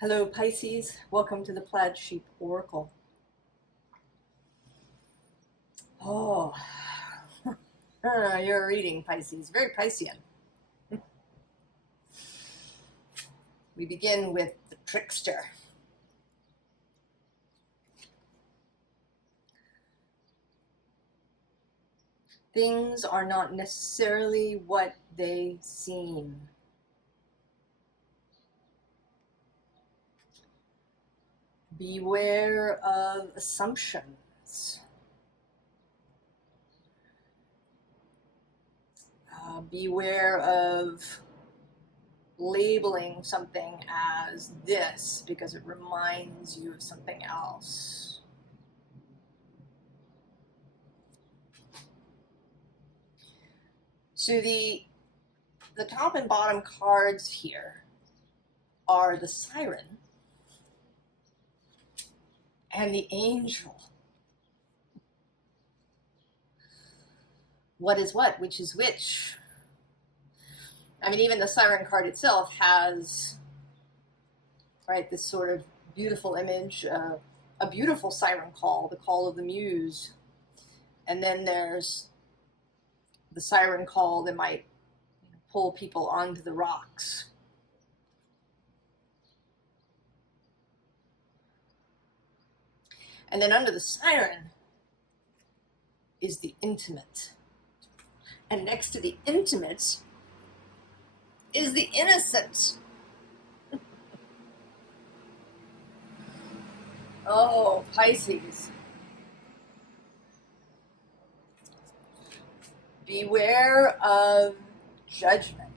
Hello Pisces, welcome to the Plaid Sheep Oracle. Oh, you're reading Pisces, very Piscean. We begin with the trickster. Things are not necessarily what they seem. Beware of assumptions. Beware of labeling something as this because it reminds you of something else. So the top and bottom cards here are the Siren and the Angel. What is what? Which is which? I mean, even the Siren card itself has, right, this sort of beautiful image, a beautiful siren call, the call of the muse. And then there's the siren call that might pull people onto the rocks. And then under the siren is the intimate. And next to the intimate is the innocent. Oh, Pisces. Beware of judgment.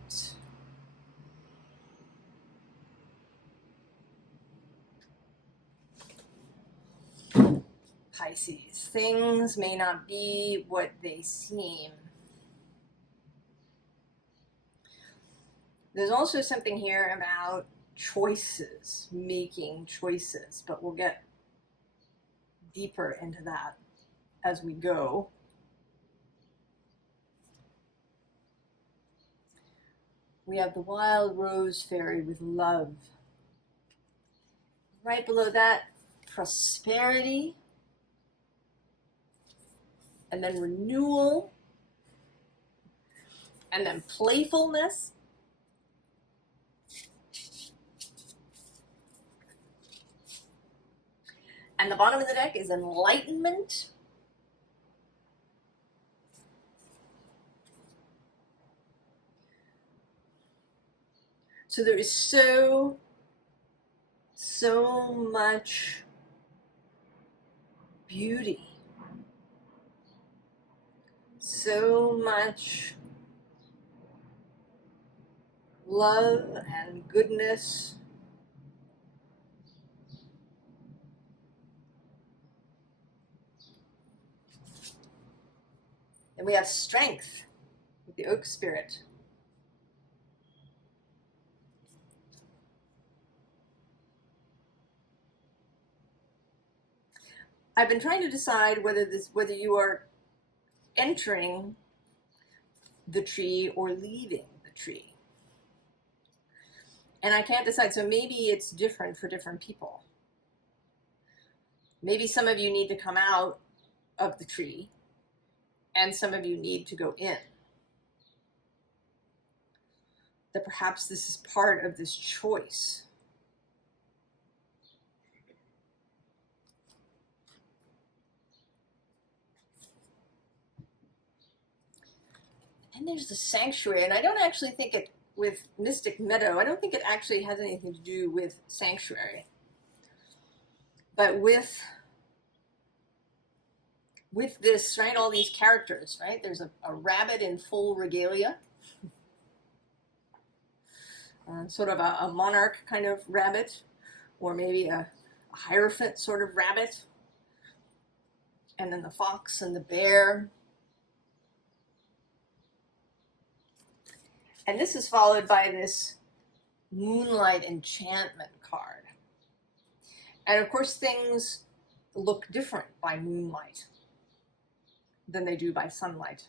Pisces, things may not be what they seem. There's also something here about choices, making choices, but we'll get deeper into that as we go. We have the wild rose fairy with love. Right below that, prosperity, and then renewal, and then playfulness. And the bottom of the deck is enlightenment. So there is so much beauty, so much love and goodness. And we have strength with the oak spirit. I've been trying to decide whether you are entering the tree or leaving the tree. And I can't decide, so maybe it's different for different people. Maybe some of you need to come out of the tree and some of you need to go in. That perhaps this is part of this choice. And there's the sanctuary, and I don't actually think it, with Mystic Meadow, I don't think it actually has anything to do with sanctuary. But with this, right, all these characters, right? There's a rabbit in full regalia, sort of a monarch kind of rabbit, or maybe a Hierophant sort of rabbit, and then the fox and the bear. And this is followed by this Moonlight Enchantment card. And of course, things look different by moonlight than they do by sunlight.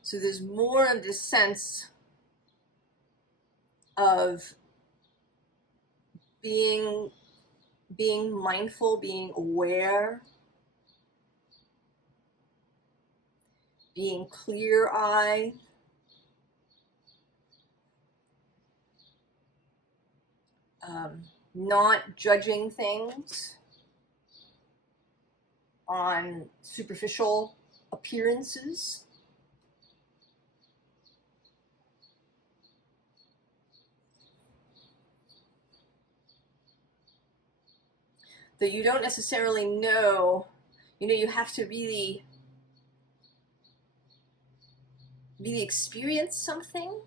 So there's more of this sense of being mindful, being aware, being clear-eyed, not judging things on superficial appearances. That you don't necessarily know, you have to really experience something,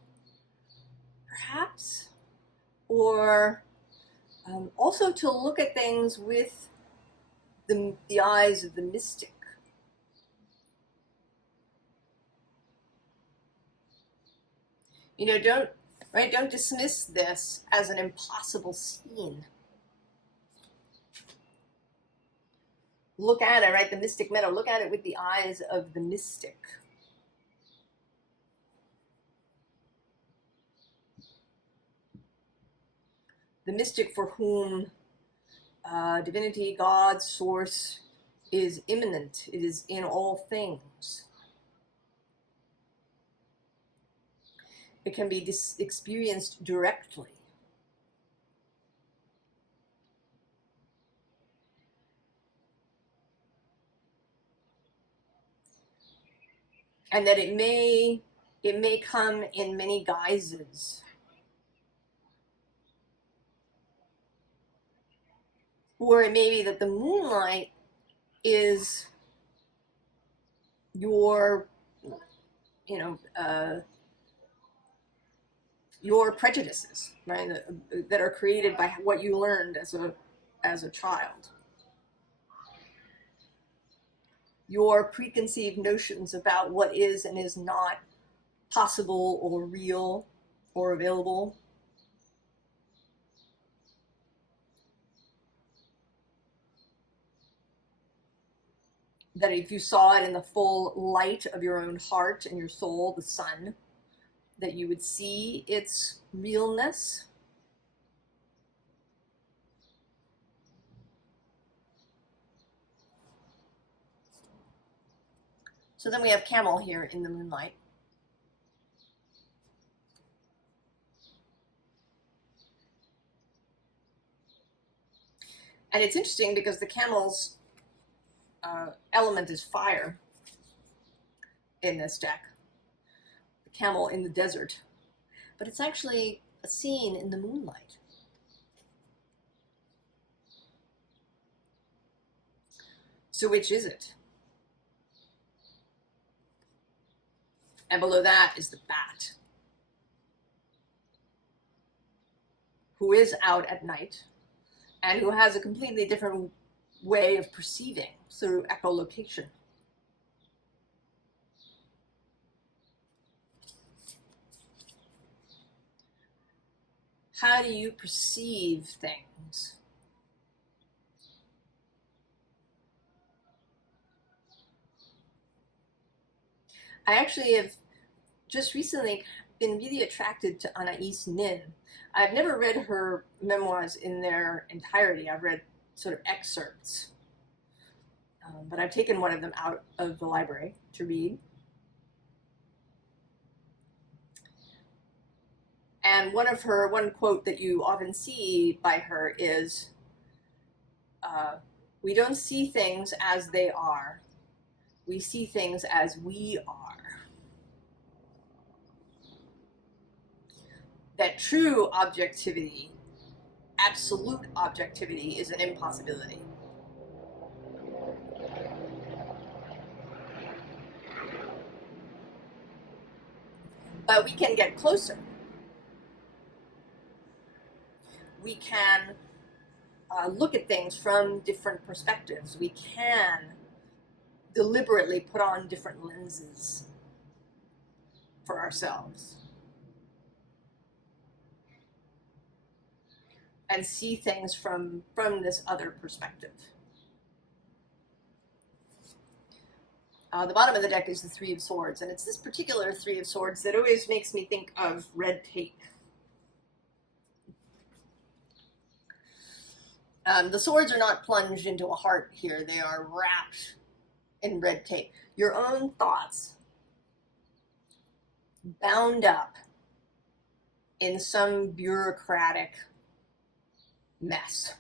perhaps, or also to look at things with the eyes of the mystic. Don't dismiss this as an impossible scene. Look at it, right? The mystic meadow. Look at it with the eyes of the mystic. The mystic for whom divinity, God, source is immanent. It is in all things. It can be experienced directly. And that it may come in many guises. Or it may be that the moonlight is your prejudices, right? That are created by what you learned as a child. Your preconceived notions about what is and is not possible or real or available. That if you saw it in the full light of your own heart and your soul, the sun, that you would see its realness. So then we have camel here in the moonlight. And it's interesting because the camel's element is fire in this deck. The camel in the desert. But it's actually a scene in the moonlight. So which is it? And below that is the bat, who is out at night and who has a completely different way of perceiving through echolocation. How do you perceive things? I actually have just recently been really attracted to Anais Nin. I've never read her memoirs in their entirety. I've read sort of excerpts. But I've taken one of them out of the library to read. And one quote that you often see by her is, we don't see things as they are. We see things as we are. That true objectivity, absolute objectivity, is an impossibility. But we can get closer. We can look at things from different perspectives. We can deliberately put on different lenses for ourselves and see things from this other perspective. The bottom of the deck is the Three of Swords, and it's this particular Three of Swords that always makes me think of red tape. The swords are not plunged into a heart here. They are wrapped in red tape. Your own thoughts bound up in some bureaucratic mess,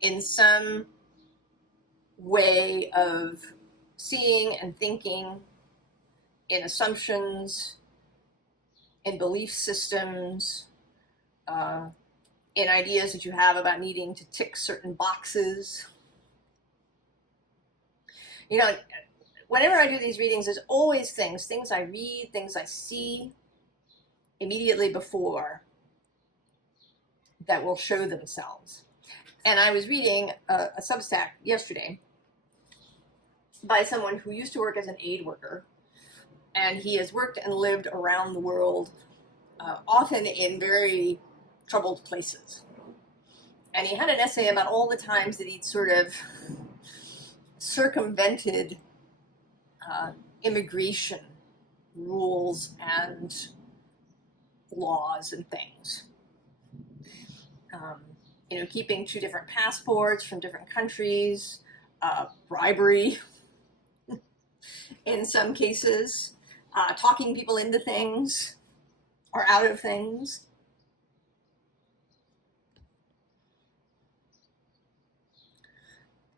in some way of seeing and thinking, in assumptions, in belief systems, in ideas that you have about needing to tick certain boxes. You know, whenever I do these readings, there's always things I read, things I see immediately before that will show themselves. And I was reading a Substack yesterday by someone who used to work as an aid worker, and he has worked and lived around the world, often in very troubled places. And he had an essay about all the times that he'd sort of circumvented immigration rules and laws and things. You know, keeping 2 different passports from different countries, bribery in some cases, talking people into things or out of things.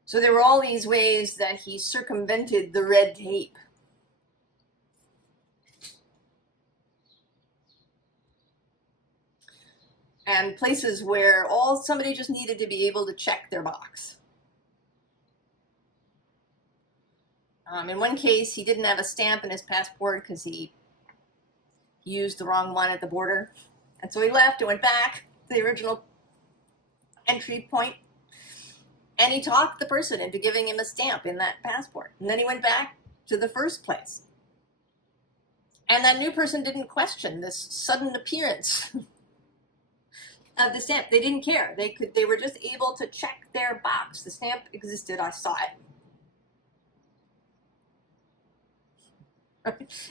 So there were all these ways that he circumvented the red tape. And places where somebody just needed to be able to check their box. In one case, he didn't have a stamp in his passport because he used the wrong one at the border. And so he left and went back to the original entry point. And he talked the person into giving him a stamp in that passport. And then he went back to the first place. And that new person didn't question this sudden appearance of the stamp. They didn't care. They were just able to check their box. The stamp existed. I saw it.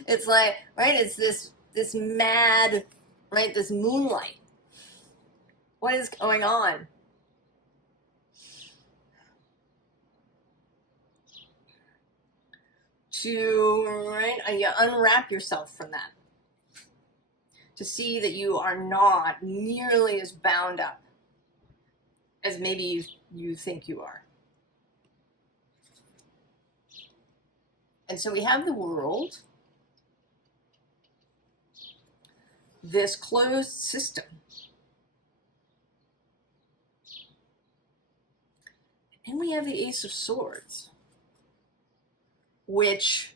It's like, right, it's this mad, right, this moonlight. What is going on? To, right, you unwrap yourself from that. To see that you are not nearly as bound up as maybe you think you are. And so we have the world, this closed system. And we have the Ace of Swords, which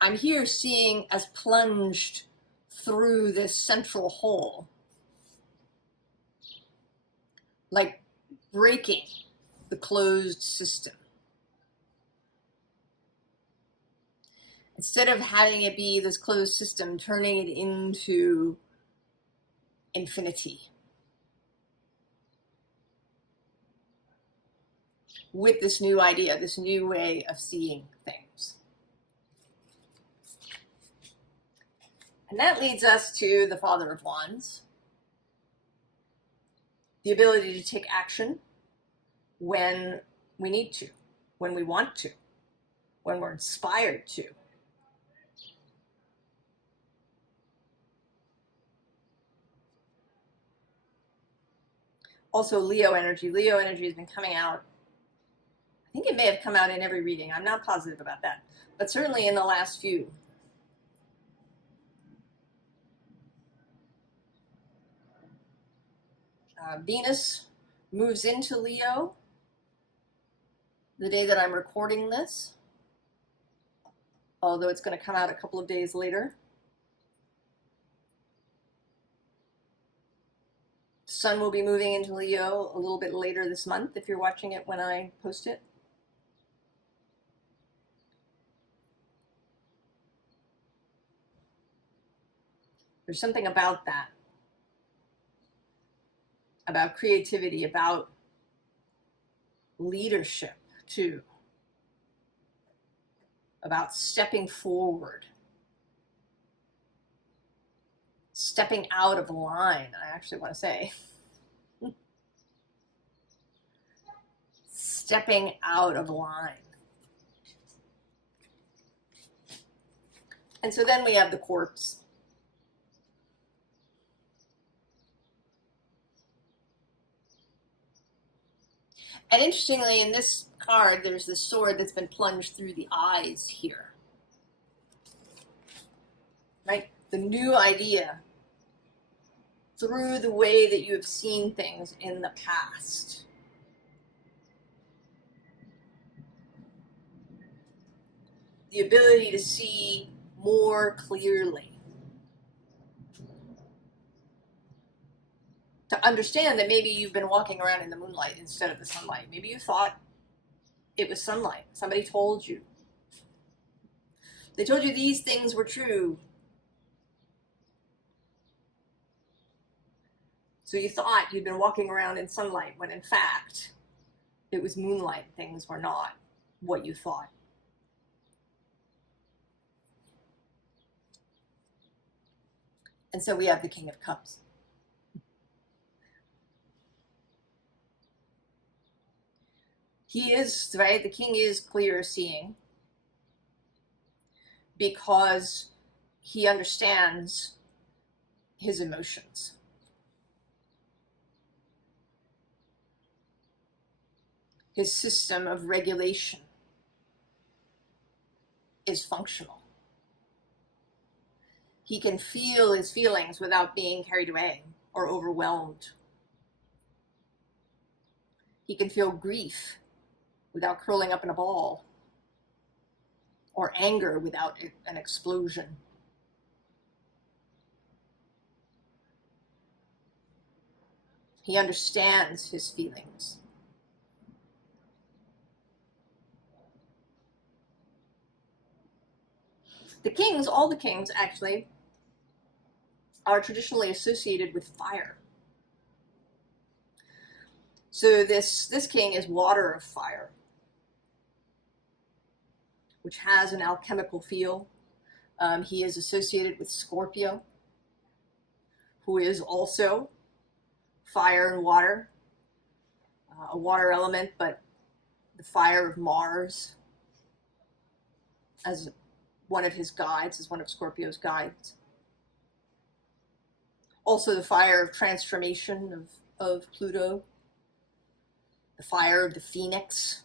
I'm here seeing as plunged through this central hole, like breaking the closed system. Instead of having it be this closed system, turning it into infinity. With this new idea, this new way of seeing things. And that leads us to the Father of Wands. The ability to take action when we need to, when we want to, when we're inspired to. Also Leo energy. Leo energy has been coming out. I think it may have come out in every reading. I'm not positive about that. But certainly in the last few. Venus moves into Leo the day that I'm recording this, although it's going to come out a couple of days later. Sun will be moving into Leo a little bit later this month if you're watching it when I post it. There's something about that. About creativity, about leadership too, about stepping forward, stepping out of line, I actually want to say. stepping out of line. And so then we have the corpse. And interestingly, in this card, there's this sword that's been plunged through the eyes here. Right? The new idea through the way that you have seen things in the past. The ability to see more clearly. To understand that maybe you've been walking around in the moonlight instead of the sunlight. Maybe you thought it was sunlight. Somebody told you. They told you these things were true. So you thought you'd been walking around in sunlight when in fact it was moonlight. Things were not what you thought. And so we have the King of Cups. He is, right, the king is clear seeing because he understands his emotions. His system of regulation is functional. He can feel his feelings without being carried away or overwhelmed. He can feel grief without curling up in a ball, or anger without an explosion. He understands his feelings. The kings, all the kings actually, are traditionally associated with fire. So this king is water of fire, which has an alchemical feel. He is associated with Scorpio, who is also fire and water, a water element, but the fire of Mars as one of his guides, as one of Scorpio's guides. Also the fire of transformation of Pluto, the fire of the phoenix,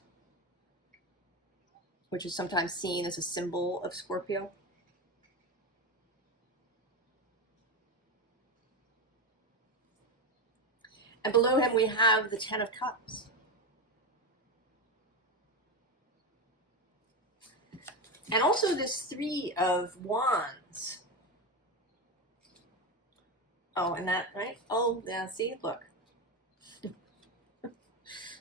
which is sometimes seen as a symbol of Scorpio. And below him we have the Ten of Cups. And also this Three of Wands. Oh, and that, right? Oh, yeah, see, look.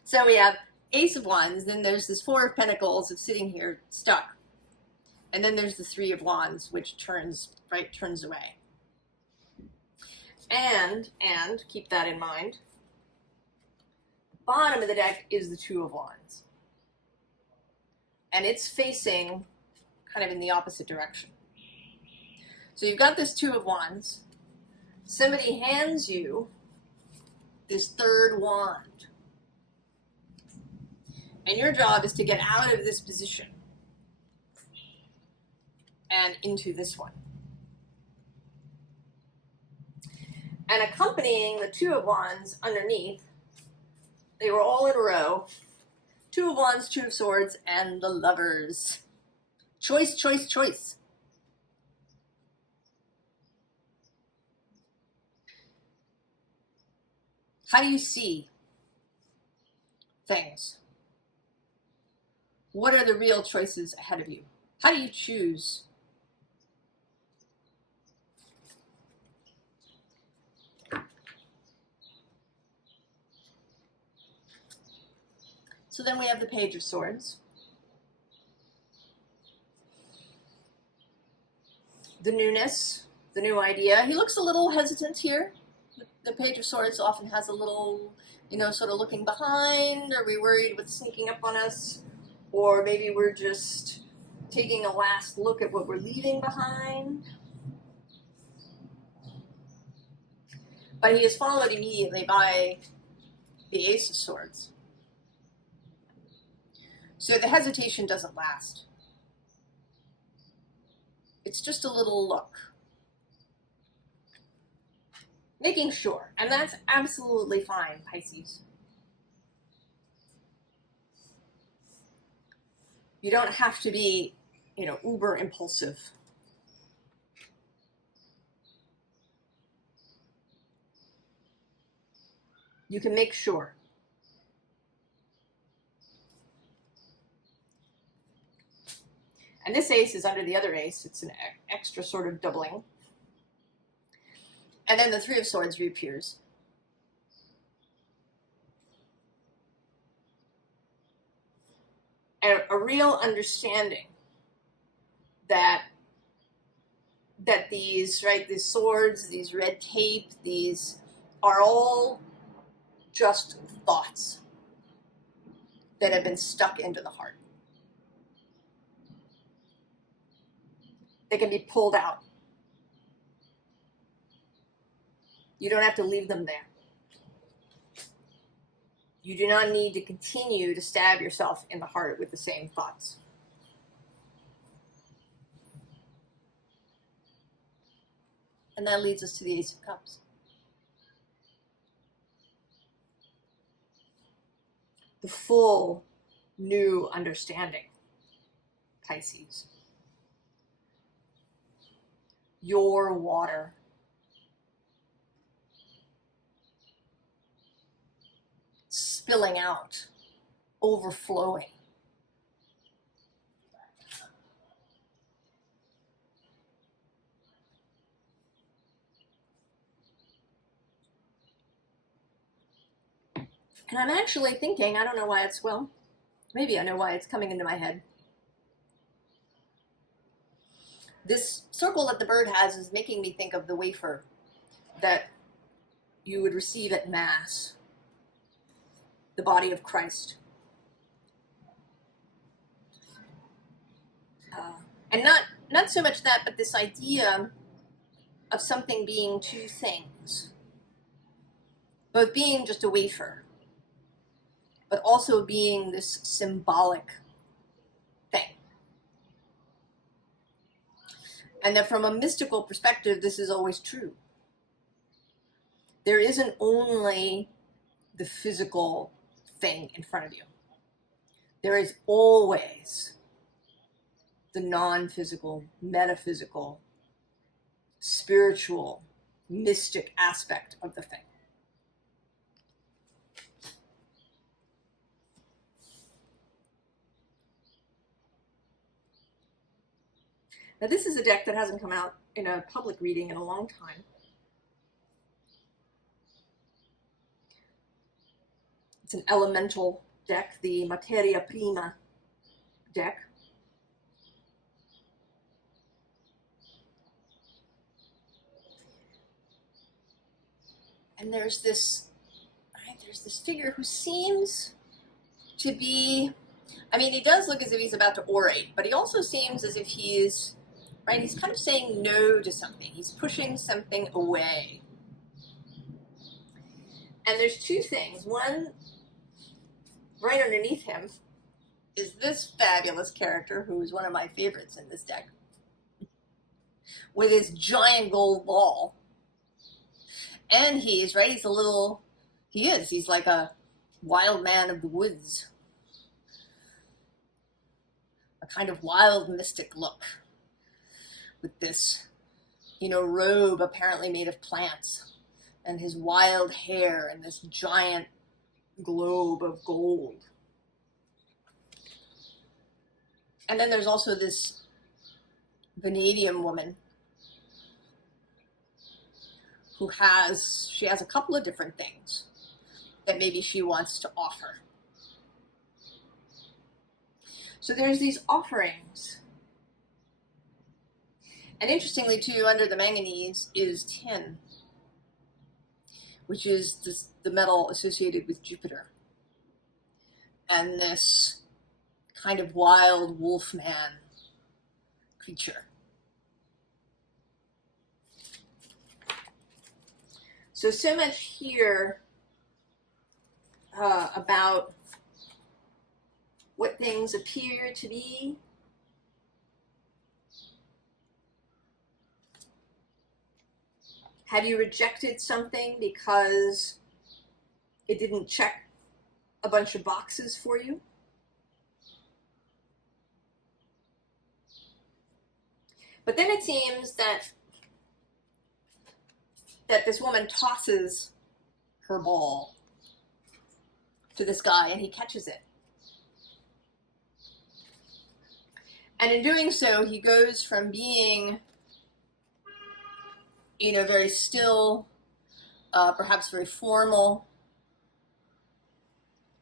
So we have Ace of Wands, then there's this Four of Pentacles of sitting here stuck. And then there's the Three of Wands, which turns away. And keep that in mind, bottom of the deck is the Two of Wands. And it's facing kind of in the opposite direction. So you've got this Two of Wands. Somebody hands you this third wand. And your job is to get out of this position and into this one. And accompanying the Two of Wands underneath, they were all in a row. Two of Wands, Two of Swords, and the Lovers. Choice, choice, choice. How do you see things? What are the real choices ahead of you? How do you choose? So then we have the Page of Swords. The newness, the new idea. He looks a little hesitant here. The Page of Swords often has a little, sort of looking behind. Are we worried what's sneaking up on us? Or maybe we're just taking a last look at what we're leaving behind. But he is followed immediately by the Ace of Swords. So the hesitation doesn't last. It's just a little look. Making sure, and that's absolutely fine, Pisces. You don't have to be, uber impulsive. You can make sure. And this ace is under the other ace. It's an extra sort of doubling. And then the Three of Swords reappears. And a real understanding that these, right, these swords, these red tape, these are all just thoughts that have been stuck into the heart. They can be pulled out. You don't have to leave them there. You do not need to continue to stab yourself in the heart with the same thoughts. And that leads us to the Ace of Cups. The full new understanding, Pisces. Your water. Spilling out, overflowing. And I'm actually thinking, I don't know why it's, well, maybe I know why it's coming into my head. This circle that the bird has is making me think of the wafer that you would receive at Mass, the body of Christ. And not so much that, but this idea of something being two things. Both being just a wafer, but also being this symbolic thing. And that from a mystical perspective, this is always true. There isn't only the physical thing in front of you. There is always the non-physical, metaphysical, spiritual, mystic aspect of the thing. Now, this is a deck that hasn't come out in a public reading in a long time. It's an elemental deck, the Materia Prima deck. And there's this figure who seems to be, I mean, he does look as if he's about to orate, but he also seems as if he's, right, he's kind of saying no to something. He's pushing something away. And there's two things. One, right underneath him is this fabulous character who is one of my favorites in this deck, with his giant gold ball. And he's, right, he's like a wild man of the woods. A kind of wild mystic look with this, robe apparently made of plants, and his wild hair and this giant globe of gold. And then there's also this vanadium woman who has a couple of different things that maybe she wants to offer. So there's these offerings. And interestingly too, under the manganese is tin, which is the metal associated with Jupiter. And this kind of wild wolfman creature. So much here about what things appear to be. Have you rejected something because it didn't check a bunch of boxes for you? But then it seems that this woman tosses her ball to this guy and he catches it. And in doing so, he goes from being, you know, very still, perhaps very formal,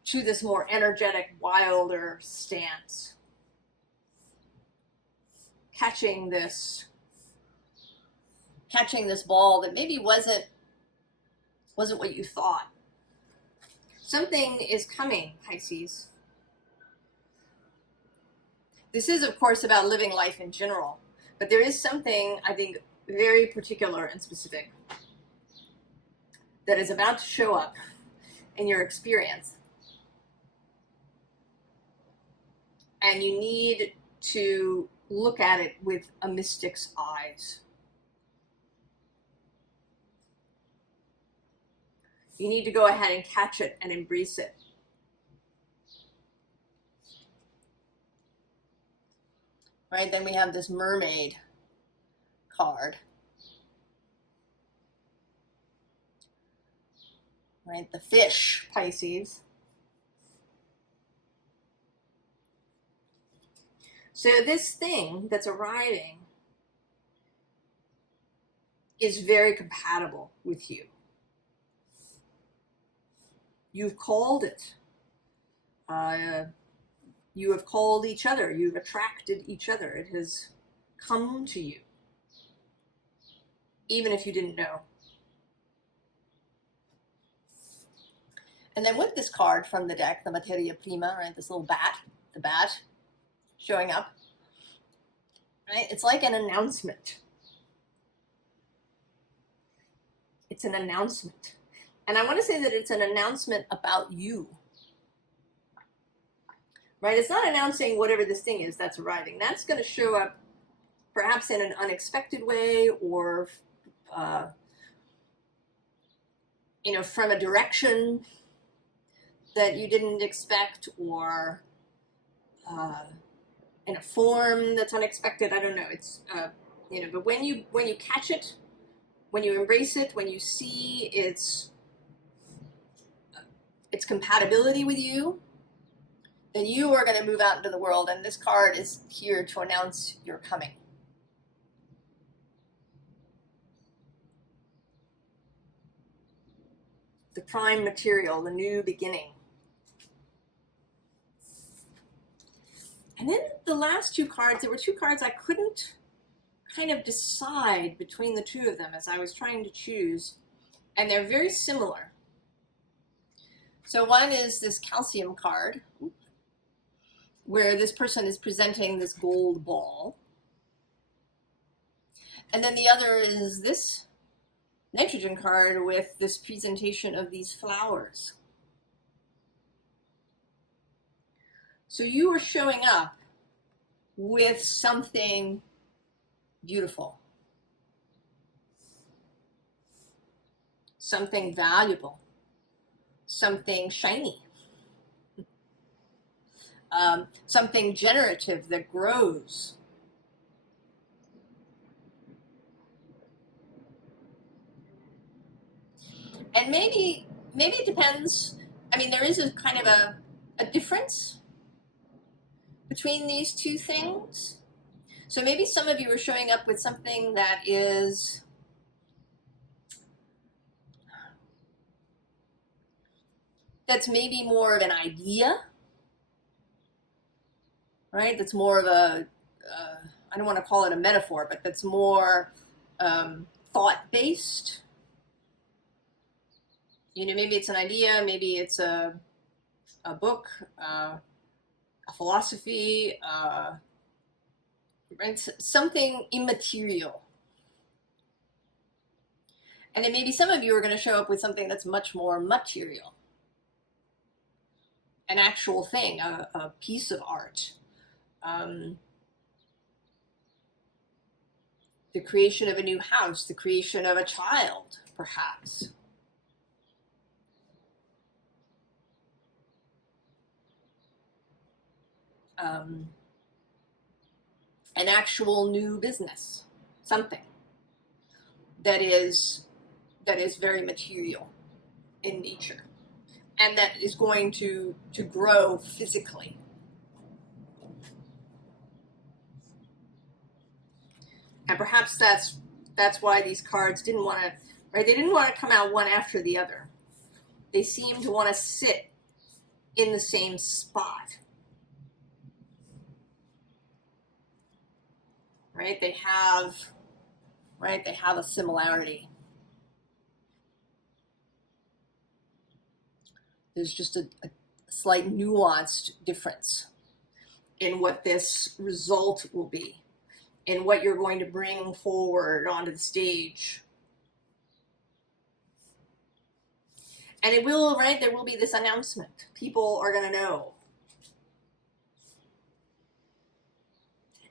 to this more energetic, wilder stance. Catching this ball that maybe wasn't what you thought. Something is coming, Pisces. This is, of course, about living life in general, but there is something, I think, very particular and specific that is about to show up in your experience. And you need to look at it with a mystic's eyes. You need to go ahead and catch it and embrace it. Right, then we have this mermaid card. Right, the fish, Pisces. So this thing that's arriving is very compatible with you. You've called it. You have called each other. You've attracted each other. It has come to you, even if you didn't know. And then with this card from the deck, the Materia Prima, right, this little bat, the bat showing up, right? It's like an announcement. It's an announcement. And I want to say that it's an announcement about you. Right? It's not announcing whatever this thing is that's arriving. That's going to show up perhaps in an unexpected way, or, you know, from a direction that you didn't expect, or in a form that's unexpected. I don't know. It's, you know, but when you catch it, when you embrace it, when you see its compatibility with you, then you are going to move out into the world, and this card is here to announce your coming. The prime material, the new beginning. And then the last two cards, there were two cards I couldn't kind of decide between the two of them as I was trying to choose, and they're very similar. So one is this calcium card, where this person is presenting this gold ball. And then the other is this nitrogen card with this presentation of these flowers. So you are showing up with something beautiful, something valuable, something shiny. Something generative that grows. And maybe it depends. I mean, there is a kind of a difference between these two things. So maybe some of you are showing up with something that is that's maybe more of an idea. Right? That's more of a, I don't want to call it a metaphor, but that's more thought-based. You know, maybe it's an idea, maybe it's a book, a philosophy, right? Something immaterial. And then maybe some of you are going to show up with something that's much more material. an actual thing, a piece of art. The creation of a new house, the creation of a child, perhaps. An actual new business, something that is very material in nature and that is going to grow physically. And perhaps that's why these cards didn't want to, right? They didn't want to come out one after the other. They seem to want to sit in the same spot. Right? They have a similarity. There's just a slight nuanced difference in what this result will be, in what you're going to bring forward onto the stage. And it will, right? There will be this announcement. People are going to know.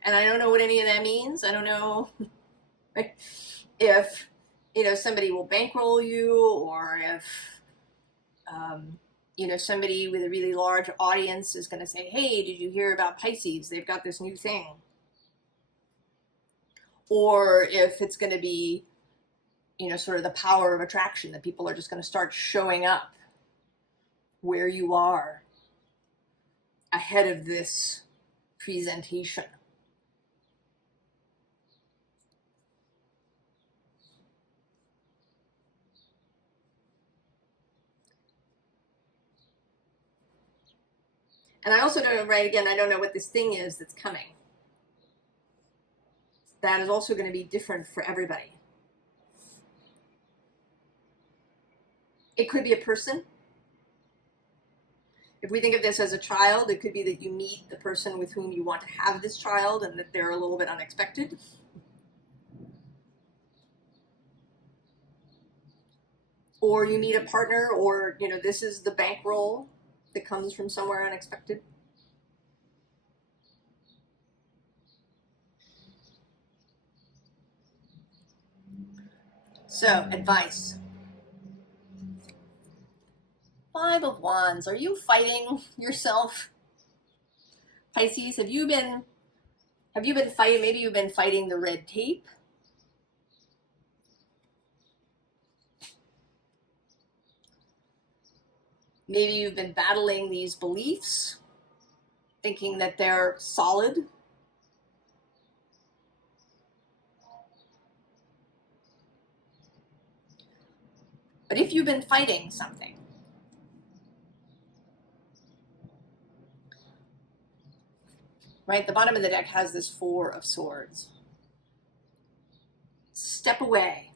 And I don't know what any of that means. I don't know if, somebody will bankroll you, or if, somebody with a really large audience is going to say, hey, did you hear about Pisces? They've got this new thing. Or if it's going to be, sort of the power of attraction, that people are just going to start showing up where you are ahead of this presentation. And I also don't know, right, again, I don't know what this thing is that's coming. That is also going to be different for everybody. It could be a person. If we think of this as a child, it could be that you meet the person with whom you want to have this child and that they're a little bit unexpected. Or you meet a partner, or, this is the bankroll that comes from somewhere unexpected. So, advice. 5 of Wands. Are you fighting yourself? Pisces, have you been fighting? Maybe you've been fighting the red tape. Maybe you've been battling these beliefs, thinking that they're solid. But if you've been fighting something, right, the bottom of the deck has this 4 of Swords. Step away.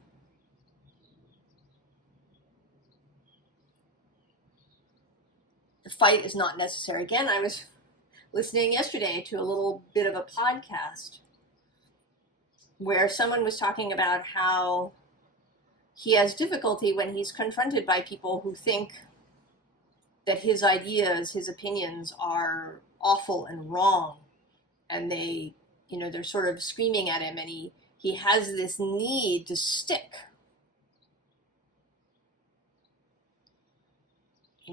The fight is not necessary. Again, I was listening yesterday to a little bit of a podcast where someone was talking about how he has difficulty when he's confronted by people who think that his ideas, his opinions are awful and wrong, and they're sort of screaming at him, and he has this need to stick.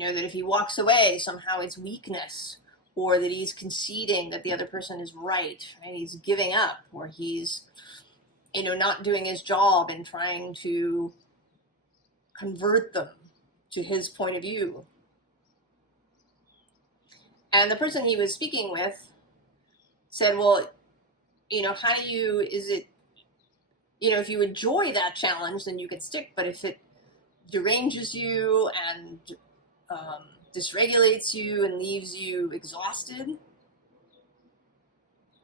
That if he walks away, somehow it's weakness, or that he's conceding that the other person is right, and he's giving up, or he's, not doing his job and trying to convert them to his point of view. And the person he was speaking with said, well, how do you, is it, if you enjoy that challenge, then you can stick, but if it deranges you and dysregulates you and leaves you exhausted,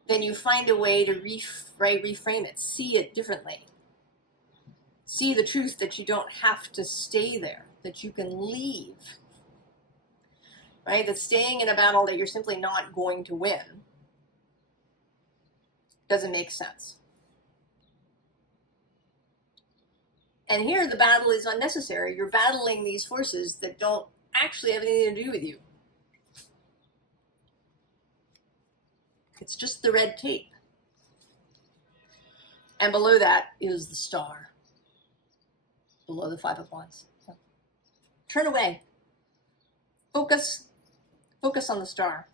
then you find a way to reframe it, see it differently. See the truth that you don't have to stay there, that you can leave. Right? That staying in a battle that you're simply not going to win doesn't make sense. And here the battle is unnecessary. You're battling these forces that don't actually have anything to do with you. It's just the red tape. And below that is the star. Below the Five of Wands. Turn away. Focus on the star.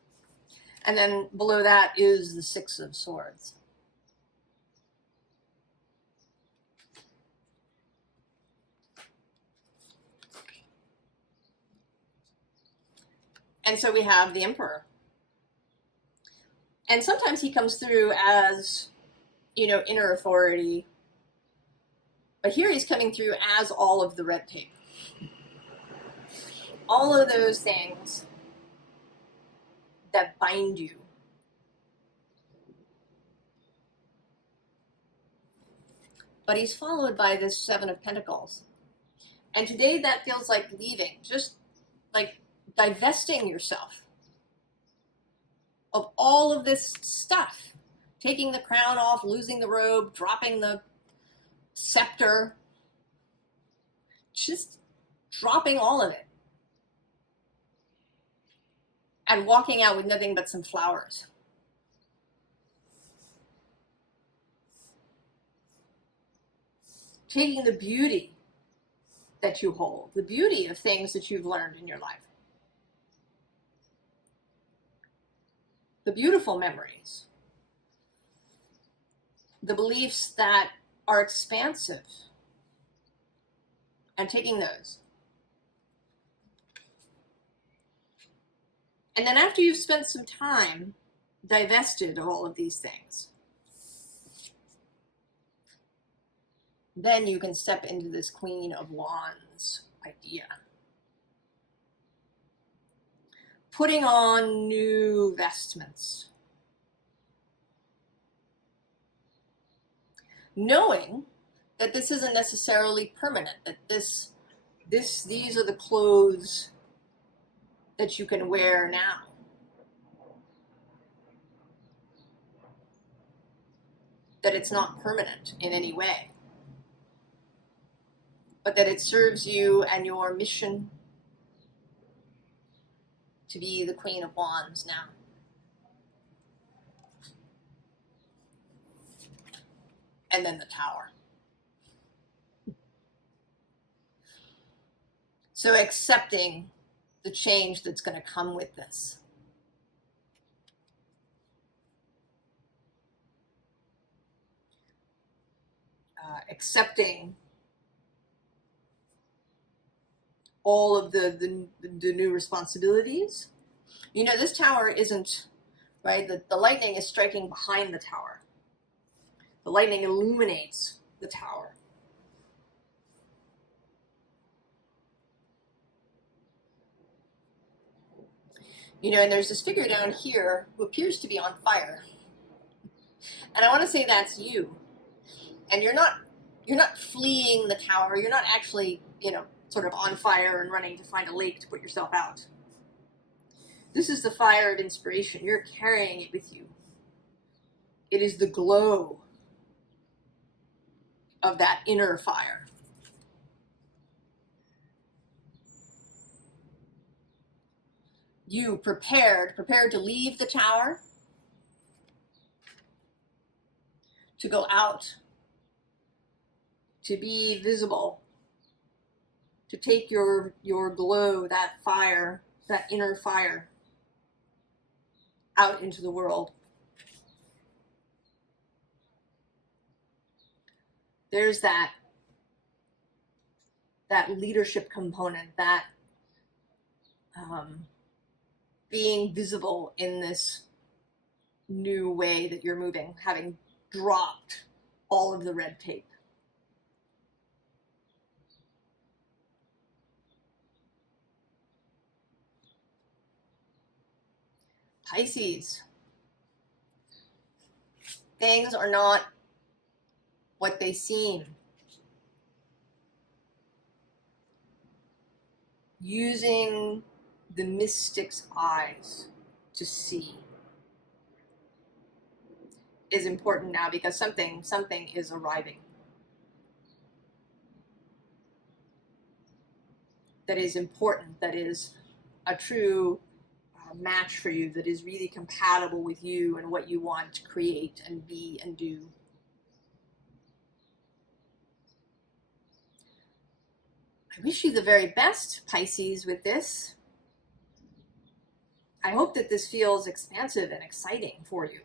And then below that is the Six of Swords. And so we have the Emperor. And sometimes he comes through as, you know, inner authority. But here he's coming through as all of the red tape. All of those things that bind you. But he's followed by this Seven of Pentacles. And today that feels like leaving, just like divesting yourself of all of this stuff. Taking the crown off, losing the robe, dropping the scepter. Just dropping all of it. And walking out with nothing but some flowers. Taking the beauty that you hold, the beauty of things that you've learned in your life. The beautiful memories. The beliefs that are expansive. And taking those. And then after you've spent some time divested of all of these things, then you can step into this Queen of Wands idea. Putting on new vestments. Knowing that this isn't necessarily permanent, that these are the clothes that you can wear now. That it's not permanent in any way. But that it serves you and your mission to be the Queen of Wands now. And then the Tower. So accepting the change that's going to come with this. Accepting all of the new responsibilities. You know, this tower isn't, right? The lightning is striking behind the tower. The lightning illuminates the tower. You know, and there's this figure down here who appears to be on fire. And I want to say that's you. And you're not fleeing the tower. You're not actually, you know, sort of on fire and running to find a lake to put yourself out. This is the fire of inspiration. You're carrying it with you. It is the glow of that inner fire. You prepared to leave the tower, to go out, to be visible, to take your glow, that fire, that inner fire, out into the world. There's that leadership component, that being visible in this new way that you're moving, having dropped all of the red tape. Pisces. Things are not what they seem. Using the mystic's eyes to see is important now, because something is arriving that is important, that is a true match for you that is really compatible with you and what you want to create and be and do. I wish you the very best, Pisces, with this. I hope that this feels expansive and exciting for you.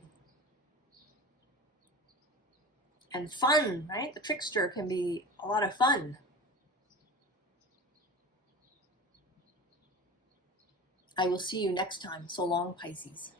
And fun, right? The trickster can be a lot of fun. I will see you next time. So long, Pisces.